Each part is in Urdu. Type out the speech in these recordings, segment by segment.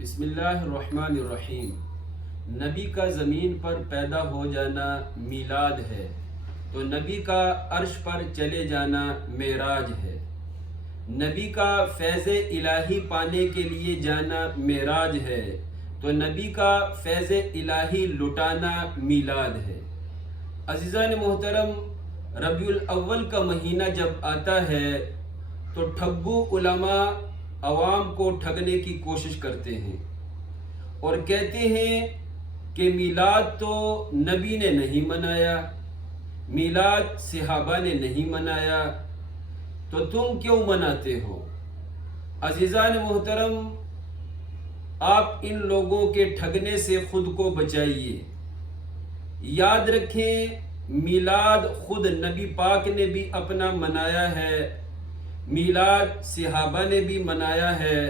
بسم اللہ الرحمن الرحیم۔ نبی کا زمین پر پیدا ہو جانا میلاد ہے، تو نبی کا عرش پر چلے جانا معراج ہے۔ نبی کا فیض الہی پانے کے لیے جانا معراج ہے، تو نبی کا فیض الہی لٹانا میلاد ہے۔ عزیزان محترم، ربیع الاول کا مہینہ جب آتا ہے تو ٹھگو علماء عوام کو ٹھگنے کی کوشش کرتے ہیں اور کہتے ہیں کہ میلاد تو نبی نے نہیں منایا، میلاد صحابہ نے نہیں منایا، تو تم کیوں مناتے ہو؟ عزیزان محترم، آپ ان لوگوں کے ٹھگنے سے خود کو بچائیے۔ یاد رکھیں، میلاد خود نبی پاک نے بھی اپنا منایا ہے، میلاد صحابہ نے بھی منایا ہے،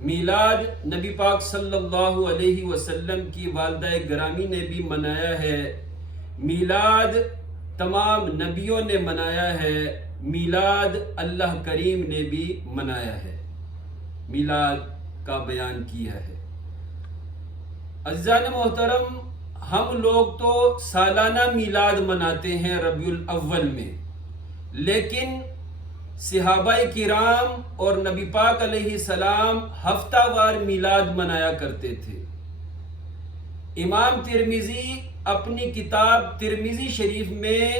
میلاد نبی پاک صلی اللہ علیہ وسلم کی والدہ گرامی نے بھی منایا ہے، میلاد تمام نبیوں نے منایا ہے، میلاد اللہ کریم نے بھی منایا ہے، میلاد کا بیان کیا ہے۔ عزیزان محترم، ہم لوگ تو سالانہ میلاد مناتے ہیں ربیع الاول میں، لیکن صحابہ کرام اور نبی پاک علیہ السلام ہفتہ وار میلاد منایا کرتے تھے۔ امام ترمذی اپنی کتاب ترمذی شریف میں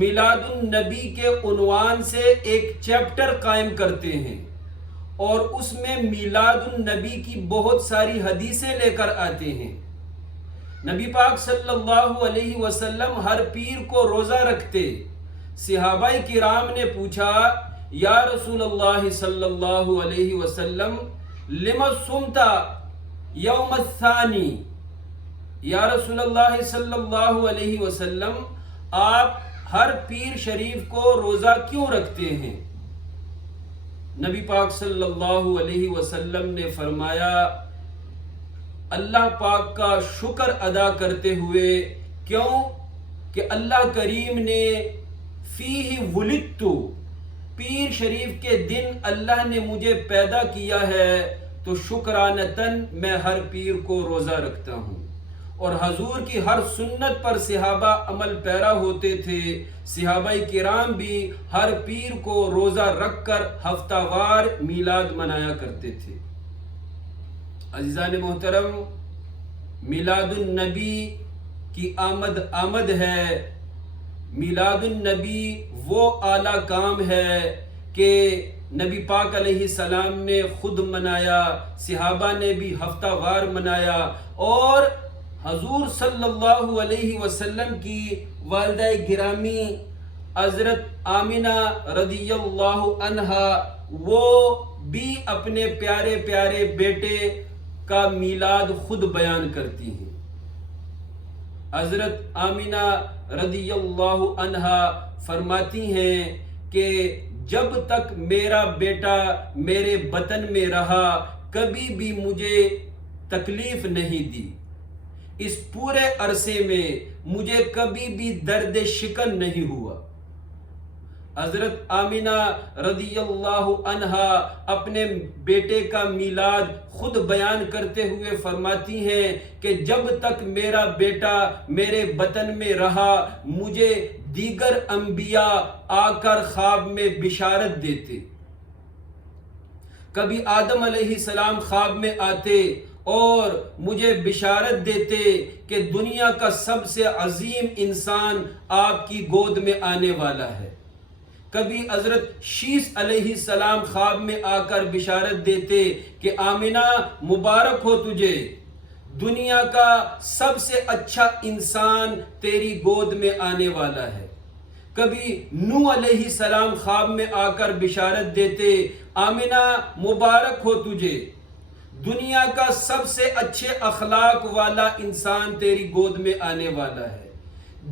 میلاد النبی کے عنوان سے ایک چیپٹر قائم کرتے ہیں اور اس میں میلاد النبی کی بہت ساری حدیثیں لے کر آتے ہیں۔ نبی پاک صلی اللہ علیہ وسلم ہر پیر کو روزہ رکھتے۔ صحابہ کرام نے پوچھا، یا رسول اللہ صلی اللہ علیہ وسلم لما صمتا یوم الثانی، یا رسول اللہ صلی اللہ علیہ وسلم آپ ہر پیر شریف کو روزہ کیوں رکھتے ہیں؟ نبی پاک صلی اللہ علیہ وسلم نے فرمایا، اللہ پاک کا شکر ادا کرتے ہوئے، کیوں کہ اللہ کریم نے فیہ ولدت، پیر شریف کے دن اللہ نے مجھے پیدا کیا ہے، تو شکرانتاً میں ہر پیر کو روزہ رکھتا ہوں۔ اور حضور کی ہر سنت پر صحابہ عمل پیرا ہوتے تھے۔ صحابہ کرام بھی ہر پیر کو روزہ رکھ کر ہفتہ وار میلاد منایا کرتے تھے۔ عزیزان محترم، میلاد النبی کی آمد ہے۔ میلاد النبی وہ اعلیٰ کام ہے کہ نبی پاک علیہ السلام نے خود منایا، صحابہ نے بھی ہفتہ وار منایا، اور حضور صلی اللہ علیہ وسلم کی والدہ گرامی حضرت آمنہ رضی اللہ عنہا، وہ بھی اپنے پیارے پیارے بیٹے کا میلاد خود بیان کرتی ہیں۔ حضرت آمنہ رضی اللہ عنہا فرماتی ہیں کہ جب تک میرا بیٹا میرے بطن میں رہا کبھی بھی مجھے تکلیف نہیں دی، اس پورے عرصے میں مجھے کبھی بھی درد شکن نہیں ہوا۔ حضرت آمنہ رضی اللہ عنہا اپنے بیٹے کا میلاد خود بیان کرتے ہوئے فرماتی ہیں کہ جب تک میرا بیٹا میرے بطن میں رہا مجھے دیگر انبیاء آ کر خواب میں بشارت دیتے۔ کبھی آدم علیہ السلام خواب میں آتے اور مجھے بشارت دیتے کہ دنیا کا سب سے عظیم انسان آپ کی گود میں آنے والا ہے۔ کبھی حضرت شیس علیہ السلام خواب میں آ کر بشارت دیتے کہ آمنہ مبارک ہو تجھے، دنیا کا سب سے اچھا انسان تیری گود میں آنے والا ہے۔ کبھی نوح علیہ السلام خواب میں آ کر بشارت دیتے، آمنہ مبارک ہو تجھے، دنیا کا سب سے اچھے اخلاق والا انسان تیری گود میں آنے والا ہے۔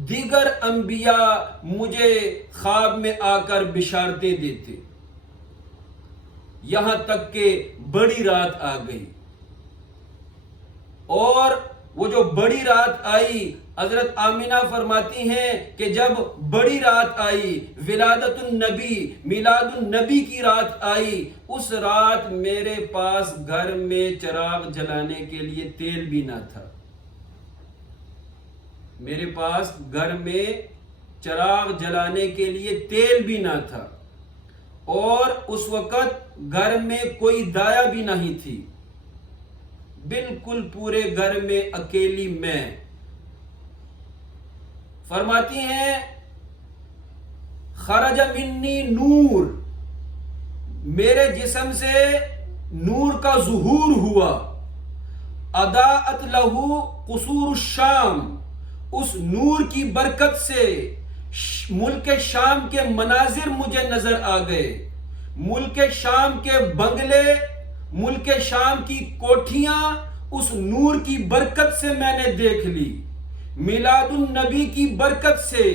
دیگر انبیاء مجھے خواب میں آ کر بشارتیں دیتے، یہاں تک کہ بڑی رات آ گئی اور وہ جو بڑی رات آئی، حضرت آمینہ فرماتی ہیں کہ جب بڑی رات آئی، ولادت النبی، میلاد النبی کی رات آئی، اس رات میرے پاس گھر میں چراغ جلانے کے لیے تیل بھی نہ تھا۔ میرے پاس گھر میں چراغ جلانے کے لیے تیل بھی نہ تھا، اور اس وقت گھر میں کوئی دایا بھی نہیں تھی، بالکل پورے گھر میں اکیلی میں۔ فرماتی ہیں خرج منی نور، میرے جسم سے نور کا ظہور ہوا، اضاءت لہ قصور الشام، اس نور کی برکت سے ملک شام کے مناظر مجھے نظر آ گئے، ملک شام کے بنگلے، ملک شام کی کوٹھیاں اس نور کی برکت سے میں نے دیکھ لی، میلاد النبی کی برکت سے،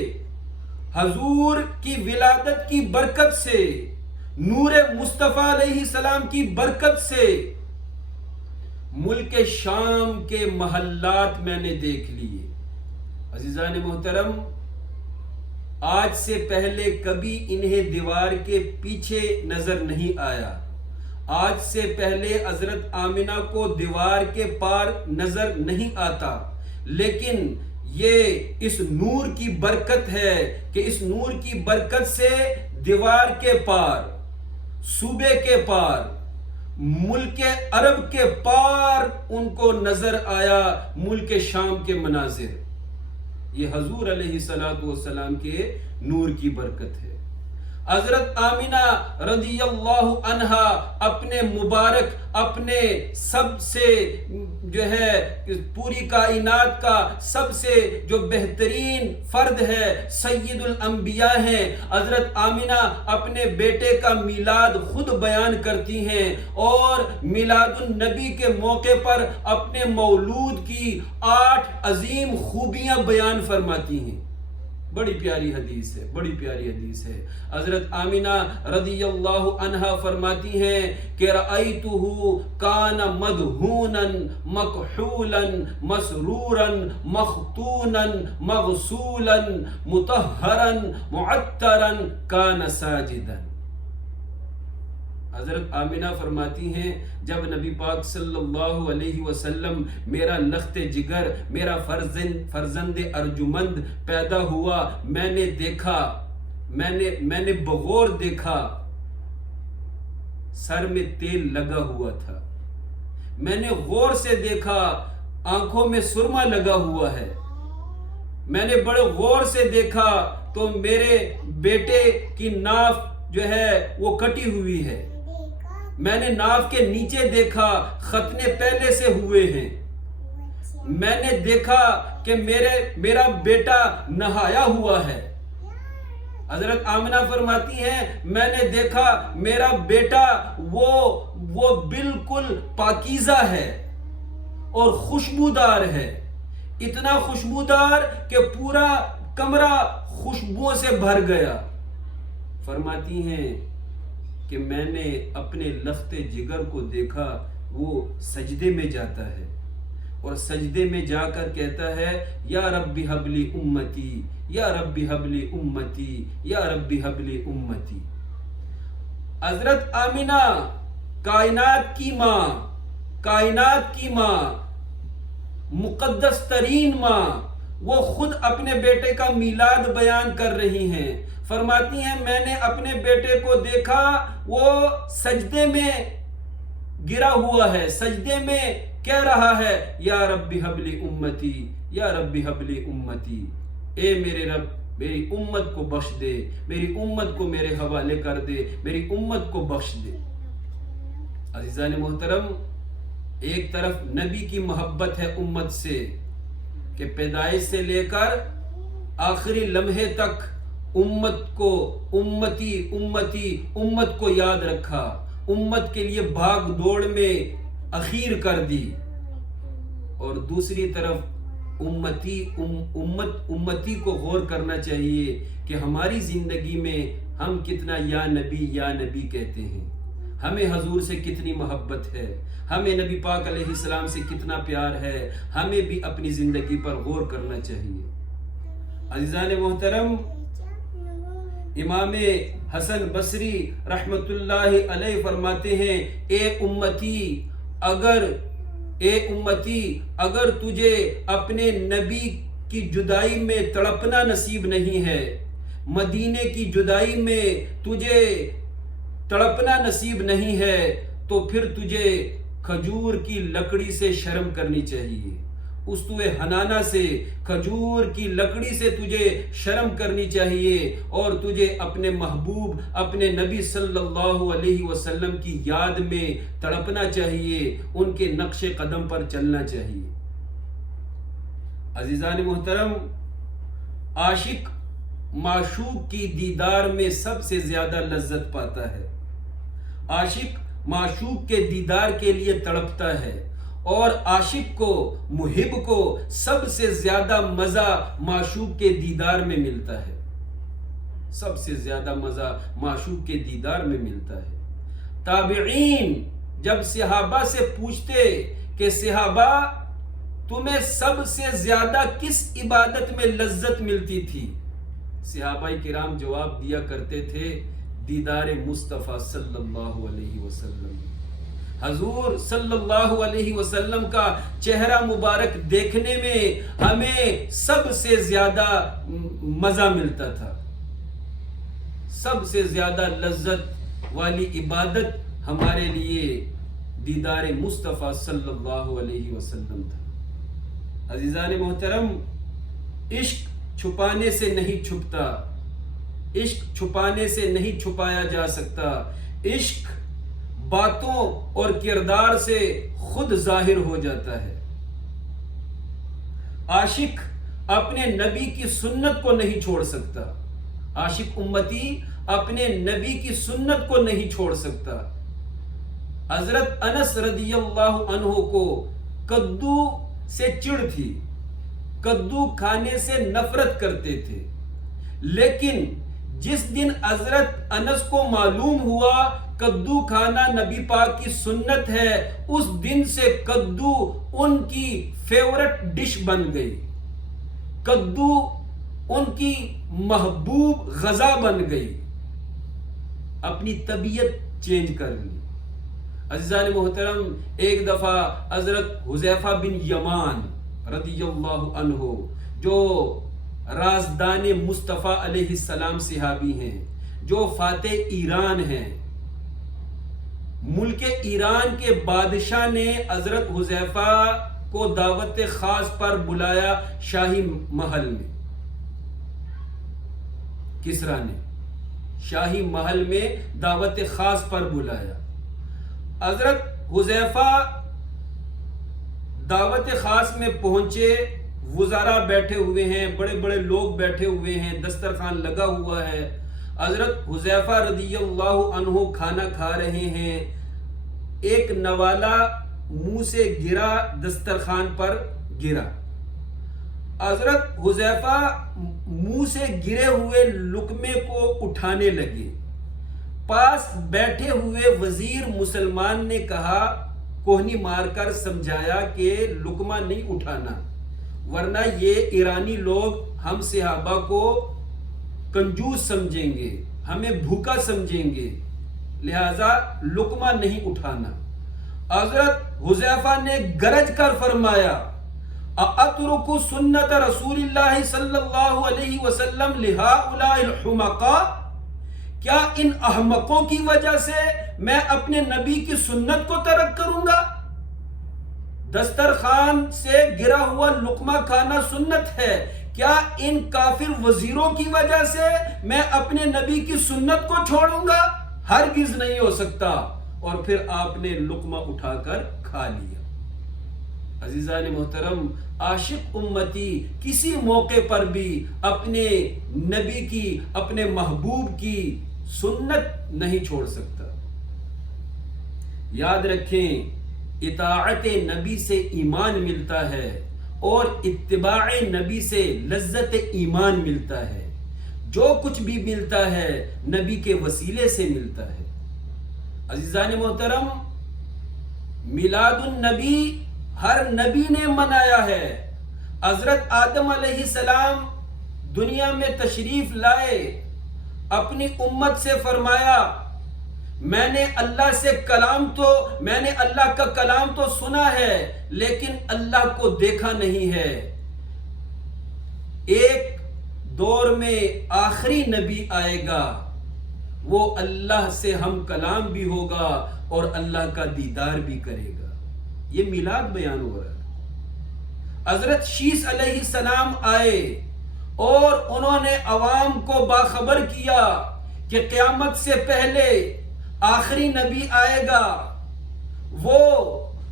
حضور کی ولادت کی برکت سے، نور مصطفیٰ علیہ السلام کی برکت سے ملک شام کے محلات میں نے دیکھ لیے۔ عزیزان محترم، آج سے پہلے کبھی انہیں دیوار کے پیچھے نظر نہیں آیا، آج سے پہلے حضرت آمنہ کو دیوار کے پار نظر نہیں آتا، لیکن یہ اس نور کی برکت ہے کہ اس نور کی برکت سے دیوار کے پار، صوبے کے پار، ملک عرب کے پار ان کو نظر آیا ملک شام کے مناظر۔ یہ حضور علیہ السلام کے نور کی برکت ہے۔ حضرت آمنہ رضی اللہ عنہا اپنے مبارک، اپنے سب سے جو ہے پوری کائنات کا سب سے جو بہترین فرد ہے، سید الانبیاء ہیں، حضرت آمنہ اپنے بیٹے کا میلاد خود بیان کرتی ہیں، اور میلاد النبی کے موقع پر اپنے مولود کی 8 عظیم خوبیاں بیان فرماتی ہیں۔ بڑی پیاری حدیث ہے، بڑی پیاری حدیث ہے۔ حضرت آمنہ رضی اللہ عنہا فرماتی ہیں کہ رأیتہ کان مدہونا مکحولا مسرورا مختونا مغسولا مطہرا معطرا کان ساجدا۔ حضرت آمنہ فرماتی ہیں جب نبی پاک صلی اللہ علیہ وسلم میرا لخت جگر، میرا فرزند ارجمند پیدا ہوا، میں نے دیکھا، میں نے بغور دیکھا، سر میں تیل لگا ہوا تھا، میں نے غور سے دیکھا، آنکھوں میں سرما لگا ہوا ہے، میں نے بڑے غور سے دیکھا تو میرے بیٹے کی ناف جو ہے وہ کٹی ہوئی ہے، میں نے ناف کے نیچے دیکھا ختنے پہلے سے ہوئے ہیں، میں نے دیکھا کہ میرا بیٹا نہایا ہوا ہے۔ حضرت آمنہ فرماتی ہیں میں نے دیکھا میرا بیٹا وہ بالکل پاکیزہ ہے اور خوشبودار ہے، اتنا خوشبودار کہ پورا کمرہ خوشبوؤں سے بھر گیا۔ فرماتی ہیں کہ میں نے اپنے لخت جگر کو دیکھا، وہ سجدے میں جاتا ہے اور سجدے میں جا کر کہتا ہے یا رب ہب لی امتی، یا رب ہب لی امتی، یا رب ہب لی امتی۔ حضرت آمنہ کائنات کی ماں، کائنات کی ماں، مقدس ترین ماں، وہ خود اپنے بیٹے کا میلاد بیان کر رہی ہیں۔ فرماتی ہیں میں نے اپنے بیٹے کو دیکھا، وہ سجدے میں گرا ہوا ہے، سجدے میں کہہ رہا ہے یا رب ہب لی امتی، یا رب ہب لی امتی، اے میرے رب میری امت کو بخش دے، میری امت کو میرے حوالے کر دے، میری امت کو بخش دے۔ عزیزان محترم، ایک طرف نبی کی محبت ہے امت سے کہ پیدائش سے لے کر آخری لمحے تک امت کو امتی امتی امت کو یاد رکھا، امت کے لیے بھاگ دوڑ میں اخیر کر دی، اور دوسری طرف امتی کو غور کرنا چاہیے کہ ہماری زندگی میں ہم کتنا یا نبی کہتے ہیں، ہمیں حضور سے کتنی محبت ہے، ہمیں نبی پاک علیہ السلام سے کتنا پیار ہے، ہمیں بھی اپنی زندگی پر غور کرنا چاہیے۔ عزیزان محترم، امام حسن بصری رحمت اللہ علیہ فرماتے ہیں، اے امتی اگر تجھے اپنے نبی کی جدائی میں تڑپنا نصیب نہیں ہے، مدینے کی جدائی میں تجھے تڑپنا نصیب نہیں ہے، تو پھر تجھے کھجور کی لکڑی سے شرم کرنی چاہیے۔ استوے حنانہ سے، کھجور کی لکڑی سے تجھے شرم کرنی چاہیے، اور تجھے اپنے محبوب اپنے نبی صلی اللہ علیہ وسلم کی یاد میں تڑپنا چاہیے، ان کے نقش قدم پر چلنا چاہیے۔ عزیزان محترم، عاشق معشوق کی دیدار میں سب سے زیادہ لذت پاتا ہے، عاشق معشوق کے دیدار کے لیے تڑپتا ہے، اور عاشق کو، محب کو سب سے زیادہ مزہ معشوق کے دیدار میں ملتا ہے، سب سے زیادہ مزہ معشوق کے دیدار میں ملتا ہے۔ تابعین جب صحابہ سے پوچھتے کہ صحابہ تمہیں سب سے زیادہ کس عبادت میں لذت ملتی تھی، صحابہ کرام جواب دیا کرتے تھے، دیدار مصطفیٰ صلی اللہ علیہ وسلم، حضور صلی اللہ علیہ وسلم کا چہرہ مبارک دیکھنے میں ہمیں سب سے زیادہ مزہ ملتا تھا، سب سے زیادہ لذت والی عبادت ہمارے لیے دیدار مصطفیٰ صلی اللہ علیہ وسلم تھا۔ عزیزان محترم، عشق چھپانے سے نہیں چھپتا، عشق چھپانے سے نہیں چھپایا جا سکتا، عشق باتوں اور کردار سے خود ظاہر ہو جاتا ہے۔ عاشق اپنے نبی کی سنت کو نہیں چھوڑ سکتا، عاشق امتی اپنے نبی کی سنت کو نہیں چھوڑ سکتا۔ حضرت انس رضی اللہ عنہ کو کدو سے چڑ تھی، کدو کھانے سے نفرت کرتے تھے، لیکن جس دن حضرت انس کو معلوم ہوا کدو کھانا نبی پاک کی سنت ہے، اس دن سے کدو ان کی فیورٹ ڈش بن گئی، کدو ان کی محبوب غذا بن گئی، اپنی طبیعت چینج کر لی۔ عزیزان محترم، ایک دفعہ حضرت حذیفہ بن یمان رضی اللہ عنہ، جو رازدان مصطفیٰ علیہ السلام صحابی ہیں، جو فاتح ایران ہیں، ملک ایران کے بادشاہ نے حضرت حذیفہ کو دعوت خاص پر بلایا شاہی محل میں، کسریٰ نے شاہی محل میں دعوت خاص پر بلایا۔ حضرت حذیفہ دعوت خاص میں پہنچے، وزراء بیٹھے ہوئے ہیں، بڑے بڑے لوگ بیٹھے ہوئے ہیں، دسترخوان لگا ہوا ہے، حضرت حذیفہ رضی اللہ عنہ کھانا کھا رہے ہیں، ایک نوالا منہ سے گرا، دسترخوان پر گرا، حضرت حذیفہ منہ سے گرے ہوئے لقمے کو اٹھانے لگے، پاس بیٹھے ہوئے وزیر مسلمان نے کہا، کوہنی مار کر سمجھایا کہ لقمہ نہیں اٹھانا، ورنہ یہ ایرانی لوگ ہم صحابہ کو کنجوس سمجھیں گے، ہمیں بھوکا سمجھیں گے، لہذا لقمہ نہیں اٹھانا۔ حضرت حذیفہ نے گرج کر فرمایا، اَأَتْرُكُ سُنَّةَ رسول اللہ صلی اللہ علیہ وسلم لِهَؤُلَاءِ الْحُمَقَاءِ، کیا ان احمقوں کی وجہ سے میں اپنے نبی کی سنت کو ترک کروں گا؟ دسترخوان سے گرا ہوا لقمہ کھانا سنت ہے، کیا ان کافر وزیروں کی وجہ سے میں اپنے نبی کی سنت کو چھوڑوں گا؟ ہرگز نہیں ہو سکتا۔ اور پھر آپ نے لقمہ اٹھا کر کھا لیا۔ عزیزان محترم، عاشق امتی کسی موقع پر بھی اپنے نبی کی، اپنے محبوب کی سنت نہیں چھوڑ سکتا۔ یاد رکھیں، اطاعت نبی سے ایمان ملتا ہے، اور اتباع نبی سے لذت ایمان ملتا ہے۔ جو کچھ بھی ملتا ہے نبی کے وسیلے سے ملتا ہے۔ عزیزان محترم، میلاد النبی ہر نبی نے منایا ہے۔ حضرت آدم علیہ السلام دنیا میں تشریف لائے، اپنی امت سے فرمایا میں نے اللہ کا کلام تو سنا ہے لیکن اللہ کو دیکھا نہیں ہے۔ ایک دور میں آخری نبی آئے گا، وہ اللہ سے ہم کلام بھی ہوگا اور اللہ کا دیدار بھی کرے گا۔ یہ میلاد بیان ہو رہا ہے۔ حضرت شیس علیہ السلام آئے اور انہوں نے عوام کو باخبر کیا کہ قیامت سے پہلے آخری نبی آئے گا، وہ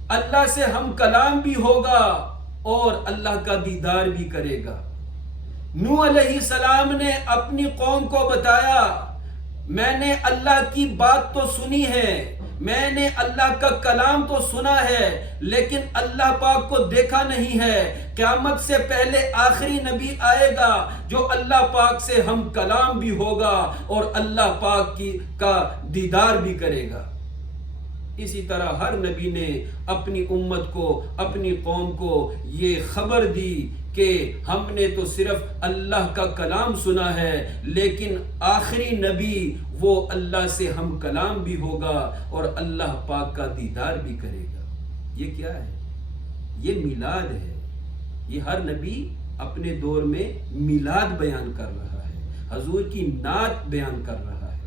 اللہ سے ہم کلام بھی ہوگا اور اللہ کا دیدار بھی کرے گا۔ نوح علیہ السلام نے اپنی قوم کو بتایا میں نے اللہ کی بات تو سنی ہے، میں نے اللہ کا کلام تو سنا ہے لیکن اللہ پاک کو دیکھا نہیں ہے۔ قیامت سے پہلے آخری نبی آئے گا جو اللہ پاک سے ہم کلام بھی ہوگا اور اللہ پاک کا دیدار بھی کرے گا۔ اسی طرح ہر نبی نے اپنی امت کو، اپنی قوم کو یہ خبر دی کہ ہم نے تو صرف اللہ کا کلام سنا ہے لیکن آخری نبی وہ اللہ سے ہم کلام بھی ہوگا اور اللہ پاک کا دیدار بھی کرے گا۔ یہ کیا ہے؟ یہ میلاد ہے۔ یہ ہر نبی اپنے دور میں میلاد بیان کر رہا ہے، حضور کی نعت بیان کر رہا ہے۔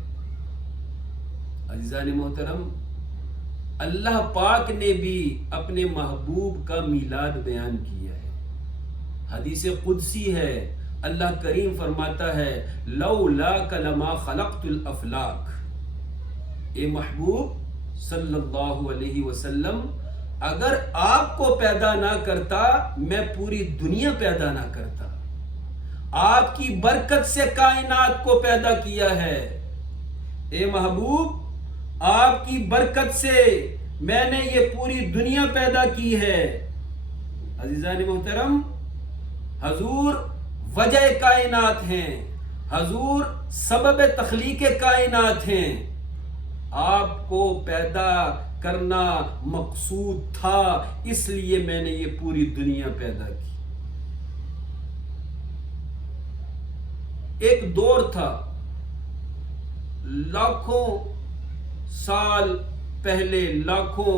عزیزان محترم، اللہ پاک نے بھی اپنے محبوب کا میلاد بیان کیا ہے۔ حدیث قدسی ہے، اللہ کریم فرماتا ہے لولاک لما خلقت الافلاک، اے محبوب صلی اللہ علیہ وسلم، اگر آپ کو پیدا نہ کرتا میں پوری دنیا پیدا نہ کرتا۔ آپ کی برکت سے کائنات کو پیدا کیا ہے۔ اے محبوب، آپ کی برکت سے میں نے یہ پوری دنیا پیدا کی ہے۔ عزیزان محترم، حضور وجہ کائنات ہیں، حضور سبب تخلیق کائنات ہیں۔ آپ کو پیدا کرنا مقصود تھا، اس لیے میں نے یہ پوری دنیا پیدا کی۔ ایک دور تھا، لاکھوں سال پہلے، لاکھوں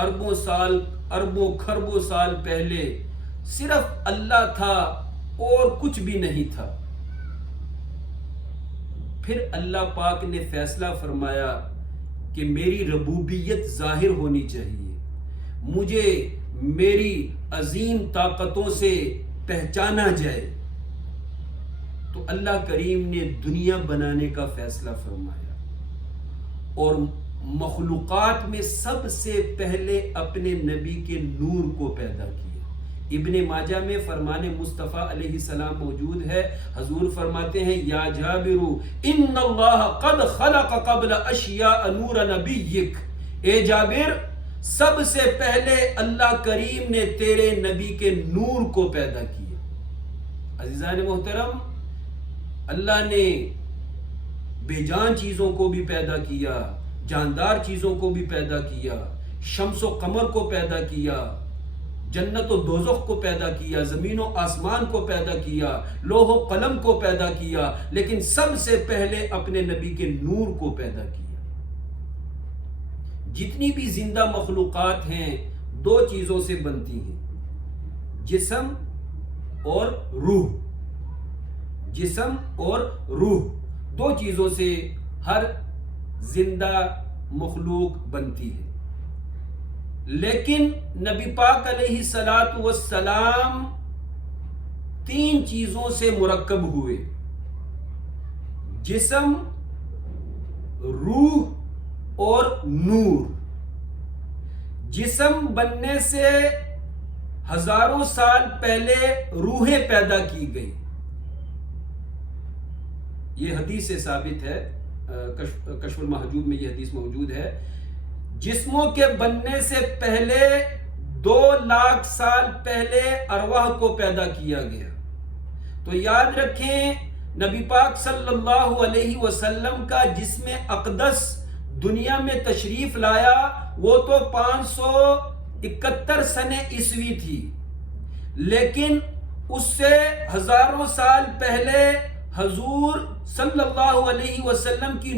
اربوں سال، اربوں خربوں سال پہلے صرف اللہ تھا اور کچھ بھی نہیں تھا۔ پھر اللہ پاک نے فیصلہ فرمایا کہ میری ربوبیت ظاہر ہونی چاہیے، مجھے میری عظیم طاقتوں سے پہچانا جائے۔ تو اللہ کریم نے دنیا بنانے کا فیصلہ فرمایا اور مخلوقات میں سب سے پہلے اپنے نبی کے نور کو پیدا کیا۔ ابن ماجہ میں فرمان مصطفیٰ علیہ السلام موجود ہے، حضور فرماتے ہیں یا جابر ان اللہ قد خلق قبل اشیاء نور نبیک، اے جابر سب سے پہلے اللہ کریم نے تیرے نبی کے نور کو پیدا کیا۔ عزیزان محترم، اللہ نے بے جان چیزوں کو بھی پیدا کیا، جاندار چیزوں کو بھی پیدا کیا، شمس و قمر کو پیدا کیا، جنت و دوزخ کو پیدا کیا، زمین و آسمان کو پیدا کیا، لوح و قلم کو پیدا کیا، لیکن سب سے پہلے اپنے نبی کے نور کو پیدا کیا۔ جتنی بھی زندہ مخلوقات ہیں دو چیزوں سے بنتی ہیں، جسم اور روح۔ جسم اور روح دو چیزوں سے ہر زندہ مخلوق بنتی ہے، لیکن نبی پاک علیہ السلام تین چیزوں سے مرکب ہوئے: جسم، روح اور نور۔ جسم بننے سے ہزاروں سال پہلے روحیں پیدا کی گئی، یہ حدیث سے ثابت ہے، کشف المحجوب میں یہ حدیث موجود ہے۔ جسموں کے بننے سے پہلے 2,00,000 سال پہلے ارواح کو پیدا کیا گیا۔ تو یاد رکھیں نبی پاک صلی اللہ علیہ وسلم کا جسم اقدس دنیا میں تشریف لایا وہ تو 571 سن عیسوی تھی، لیکن اس سے ہزاروں سال پہلے حضور صلی اللہ علیہ وسلم کی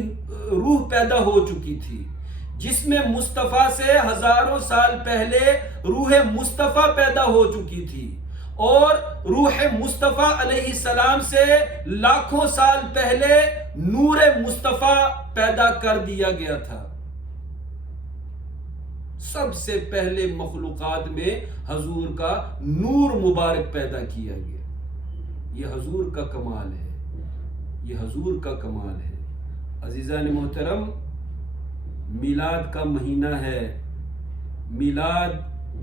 روح پیدا ہو چکی تھی، جس میں مصطفیٰ سے ہزاروں سال پہلے روح مصطفیٰ پیدا ہو چکی تھی، اور روح مصطفیٰ علیہ السلام سے لاکھوں سال پہلے نور مصطفیٰ پیدا کر دیا گیا تھا۔ سب سے پہلے مخلوقات میں حضور کا نور مبارک پیدا کیا گیا۔ یہ حضور کا کمال ہے، یہ حضور کا کمال ہے۔ عزیزان محترم، میلاد کا مہینہ ہے، میلاد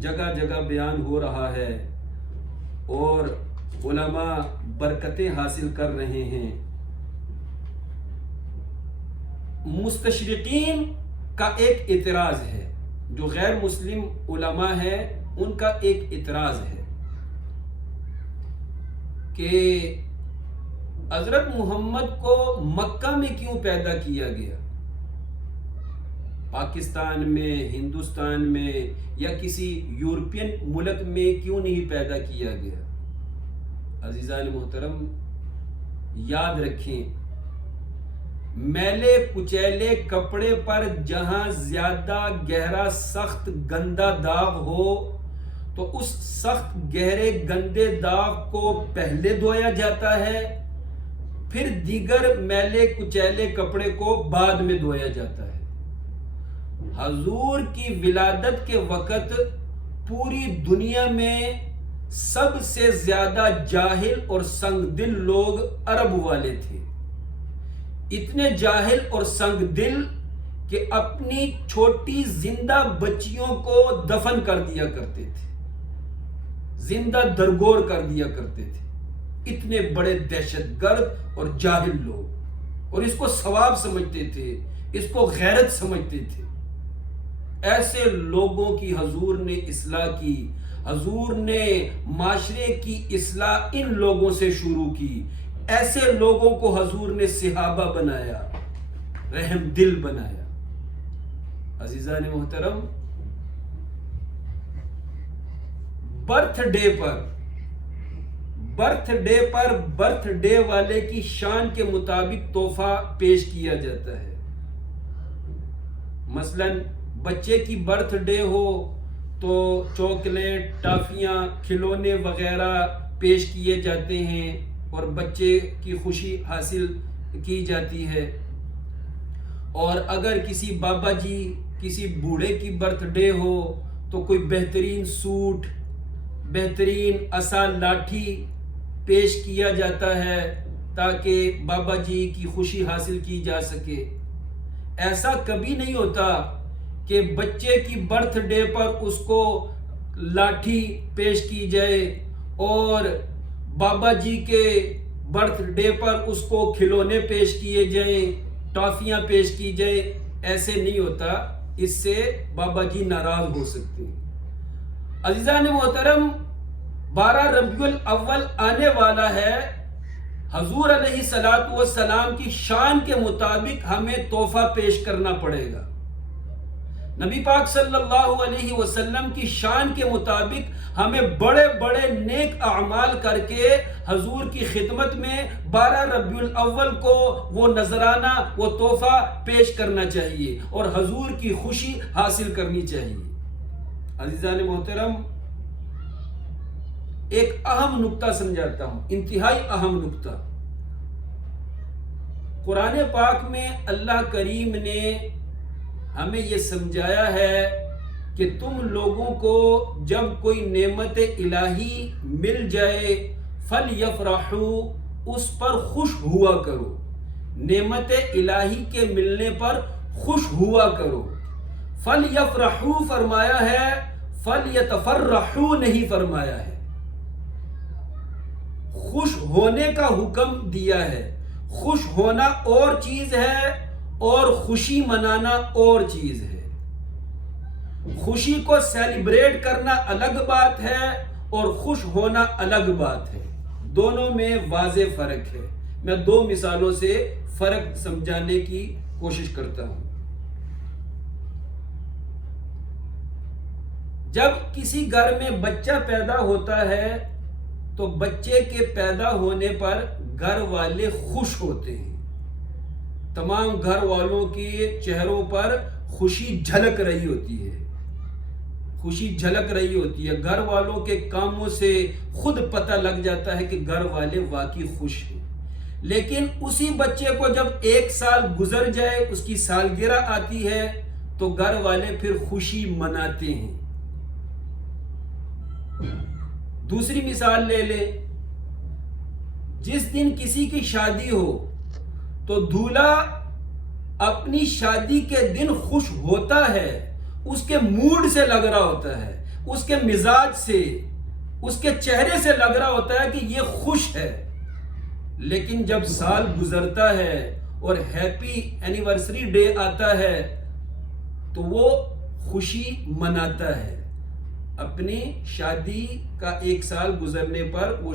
جگہ جگہ بیان ہو رہا ہے اور علماء برکتیں حاصل کر رہے ہیں۔ مستشرقین کا ایک اعتراض ہے، جو غیر مسلم علماء ہیں ان کا ایک اعتراض ہے کہ حضرت محمد کو مکہ میں کیوں پیدا کیا گیا، پاکستان میں، ہندوستان میں یا کسی یورپین ملک میں کیوں نہیں پیدا کیا گیا؟ عزیزان محترم، یاد رکھیں، میلے کچیلے کپڑے پر جہاں زیادہ گہرا سخت گندا داغ ہو تو اس سخت گہرے گندے داغ کو پہلے دھویا جاتا ہے، پھر دیگر میلے کچیلے کپڑے کو بعد میں دھویا جاتا ہے۔ حضور کی ولادت کے وقت پوری دنیا میں سب سے زیادہ جاہل اور سنگ دل لوگ عرب والے تھے، اتنے جاہل اور سنگ دل کہ اپنی چھوٹی زندہ بچیوں کو دفن کر دیا کرتے تھے، زندہ درگور کر دیا کرتے تھے، اتنے بڑے دہشت گرد اور جاہل لوگ، اور اس کو ثواب سمجھتے تھے، اس کو غیرت سمجھتے تھے۔ ایسے لوگوں کی حضور نے اصلاح کی، حضور نے معاشرے کی اصلاح ان لوگوں سے شروع کی۔ ایسے لوگوں کو حضور نے صحابہ بنایا، رحم دل بنایا۔ عزیزان محترم، برتھ ڈے والے کی شان کے مطابق تحفہ پیش کیا جاتا ہے۔ مثلاً بچے کی برتھ ڈے ہو تو چاکلیٹ، ٹافیاں، کھلونے وغیرہ پیش کیے جاتے ہیں اور بچے کی خوشی حاصل کی جاتی ہے۔ اور اگر کسی بابا جی، کسی بوڑھے کی برتھ ڈے ہو تو کوئی بہترین سوٹ، بہترین عصا لاٹھی پیش کیا جاتا ہے تاکہ بابا جی کی خوشی حاصل کی جا سکے۔ ایسا کبھی نہیں ہوتا کہ بچے کی برتھ ڈے پر اس کو لاٹھی پیش کی جائے اور بابا جی کے برتھ ڈے پر اس کو کھلونے پیش کیے جائیں، ٹافیاں پیش کی جائیں۔ ایسے نہیں ہوتا، اس سے بابا جی ناراض ہو سکتے ہیں۔ عزیزان محترم، 12 ربیع الاول آنے والا ہے، حضور علیہ الصلوۃ والسلام کی شان کے مطابق ہمیں تحفہ پیش کرنا پڑے گا۔ نبی پاک صلی اللہ علیہ وسلم کی شان کے مطابق ہمیں بڑے بڑے نیک اعمال کر کے حضور کی خدمت میں 12 ربیع الاول کو وہ نذرانہ، وہ تحفہ پیش کرنا چاہیے اور حضور کی خوشی حاصل کرنی چاہیے۔ عزیزان محترم، ایک اہم نکتہ سمجھاتا ہوں، انتہائی اہم نکتہ۔ قرآن پاک میں اللہ کریم نے ہمیں یہ سمجھایا ہے کہ تم لوگوں کو جب کوئی نعمت الہی مل جائے فَلْيَفْرَحُوا، اس پر خوش ہوا کرو۔ نعمت الہی کے ملنے پر خوش ہوا کرو۔ فَلْيَفْرَحُوا فرمایا ہے، فَلْيَتَفَرَّحُوا نہیں فرمایا ہے۔ خوش ہونے کا حکم دیا ہے۔ خوش ہونا اور چیز ہے اور خوشی منانا اور چیز ہے۔ خوشی کو سیلیبریٹ کرنا الگ بات ہے اور خوش ہونا الگ بات ہے، دونوں میں واضح فرق ہے۔ میں 2 مثالوں سے فرق سمجھانے کی کوشش کرتا ہوں۔ جب کسی گھر میں بچہ پیدا ہوتا ہے تو بچے کے پیدا ہونے پر گھر والے خوش ہوتے ہیں، تمام گھر والوں کے چہروں پر خوشی جھلک رہی ہوتی ہے، خوشی جھلک رہی ہوتی ہے، گھر والوں کے کاموں سے خود پتہ لگ جاتا ہے کہ گھر والے واقعی خوش ہیں۔ لیکن اسی بچے کو جب 1 سال گزر جائے، اس کی سالگرہ آتی ہے، تو گھر والے پھر خوشی مناتے ہیں۔ دوسری مثال لے لیں، جس دن کسی کی شادی ہو تو دولہا اپنی شادی کے دن خوش ہوتا ہے، اس کے موڈ سے لگ رہا ہوتا ہے، اس کے مزاج سے، اس کے چہرے سے لگ رہا ہوتا ہے کہ یہ خوش ہے۔ لیکن جب سال گزرتا ہے اور ہیپی اینیورسری ڈے آتا ہے تو وہ خوشی مناتا ہے، اپنی شادی کا 1 سال گزرنے پر وہ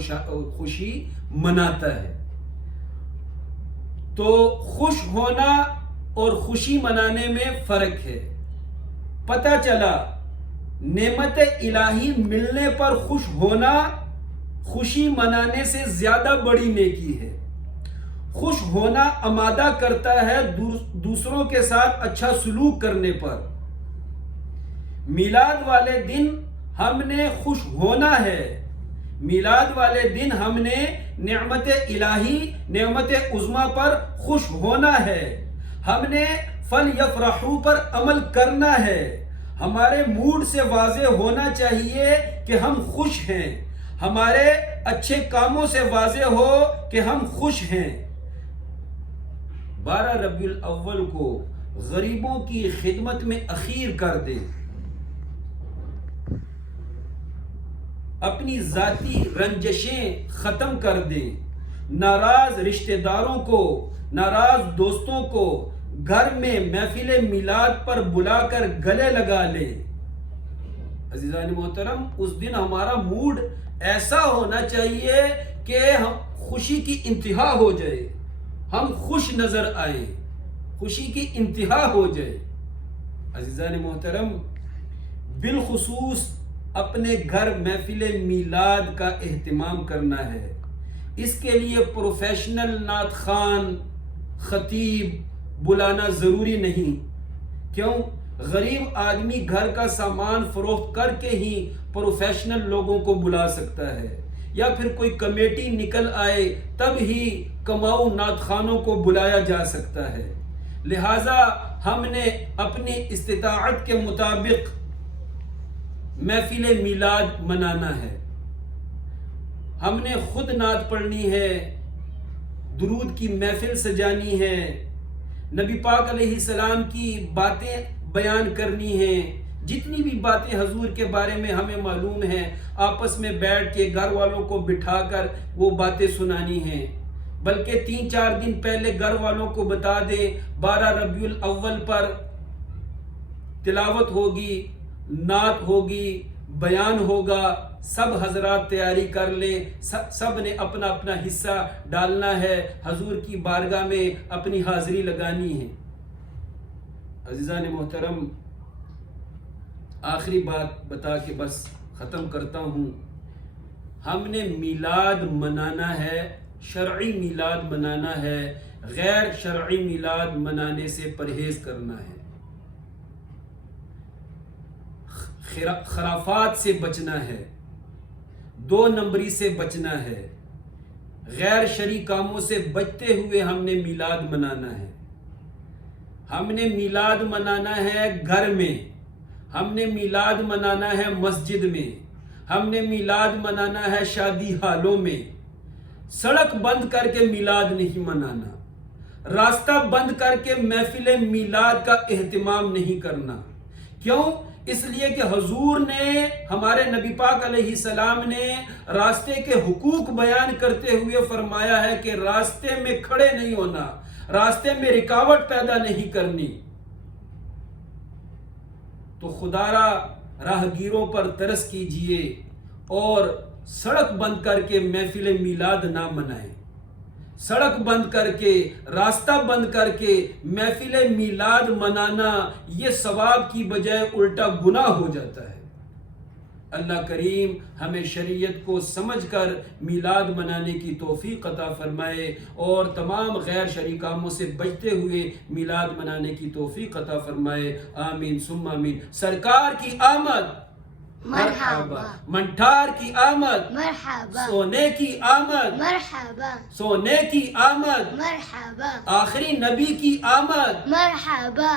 خوشی مناتا ہے۔ تو خوش ہونا اور خوشی منانے میں فرق ہے۔ پتہ چلا نعمت الہی ملنے پر خوش ہونا خوشی منانے سے زیادہ بڑی نیکی ہے۔ خوش ہونا آمادہ کرتا ہے دوسروں کے ساتھ اچھا سلوک کرنے پر۔ میلاد والے دن ہم نے خوش ہونا ہے، میلاد والے دن ہم نے نعمت الہی، نعمت عظمیٰ پر خوش ہونا ہے، ہم نے فَلْيَفْرَحُوا پر عمل کرنا ہے۔ ہمارے موڈ سے واضح ہونا چاہیے کہ ہم خوش ہیں، ہمارے اچھے کاموں سے واضح ہو کہ ہم خوش ہیں۔ 12 ربیع الاول کو غریبوں کی خدمت میں اخیر کر دیں، اپنی ذاتی رنجشیں ختم کر دیں، ناراض رشتہ داروں کو، ناراض دوستوں کو گھر میں محفل میلاد پر بلا کر گلے لگا لیں۔ عزیزان محترم، اس دن ہمارا موڈ ایسا ہونا چاہیے کہ ہم خوشی کی انتہا ہو جائے، ہم خوش نظر آئیں، خوشی کی انتہا ہو جائے۔ عزیزان محترم، بالخصوص اپنے گھر محفل میلاد کا اہتمام کرنا ہے۔ اس کے لیے پروفیشنل نعت خوان، خطیب بلانا ضروری نہیں۔ کیوں؟ غریب آدمی گھر کا سامان فروخت کر کے ہی پروفیشنل لوگوں کو بلا سکتا ہے، یا پھر کوئی کمیٹی نکل آئے تب ہی کماؤ نعت خوانوں کو بلایا جا سکتا ہے۔ لہٰذا ہم نے اپنی استطاعت کے مطابق محفل میلاد منانا ہے۔ ہم نے خود نعت پڑھنی ہے، درود کی محفل سجانی ہے، نبی پاک علیہ السلام کی باتیں بیان کرنی ہیں، جتنی بھی باتیں حضور کے بارے میں ہمیں معلوم ہیں آپس میں بیٹھ کے گھر والوں کو بٹھا کر وہ باتیں سنانی ہیں۔ بلکہ 3-4 دن پہلے گھر والوں کو بتا دیں 12 ربیع الاول پر تلاوت ہوگی، نعت ہوگی، بیان ہوگا، سب حضرات تیاری کر لیں، سب نے اپنا اپنا حصہ ڈالنا ہے، حضور کی بارگاہ میں اپنی حاضری لگانی ہے۔ عزیزان محترم، آخری بات بتا کے بس ختم کرتا ہوں۔ ہم نے میلاد منانا ہے، شرعی میلاد منانا ہے، غیر شرعی میلاد منانے سے پرہیز کرنا ہے، خرافات سے بچنا ہے، 2 نمبری سے بچنا ہے، غیر شرعی کاموں سے بچتے ہوئے ہم نے میلاد منانا ہے۔ ہم نے میلاد منانا ہے گھر میں، ہم نے میلاد منانا ہے مسجد میں، ہم نے میلاد منانا ہے شادی ہالوں میں۔ سڑک بند کر کے میلاد نہیں منانا، راستہ بند کر کے محفل میلاد کا اہتمام نہیں کرنا۔ کیوں؟ اس لیے کہ حضور نے، ہمارے نبی پاک علیہ السلام نے راستے کے حقوق بیان کرتے ہوئے فرمایا ہے کہ راستے میں کھڑے نہیں ہونا، راستے میں رکاوٹ پیدا نہیں کرنی۔ تو خدارا راہگیروں پر ترس کیجئے اور سڑک بند کر کے محفل میلاد نہ منائیں، سڑک بند کر کے، راستہ بند کر کے محفل میلاد منانا یہ ثواب کی بجائے الٹا گناہ ہو جاتا ہے۔ اللہ کریم ہمیں شریعت کو سمجھ کر میلاد منانے کی توفیق عطا فرمائے اور تمام غیر شرعی کاموں سے بچتے ہوئے میلاد منانے کی توفیق عطا فرمائے، آمین ثم آمین۔ سرکار کی آمد مرحبا، منٹھار کی آمد مرحبا، سونے کی آمد مرحبا، سونے کی آمد مرحبا، آخری نبی کی آمد مرحبا،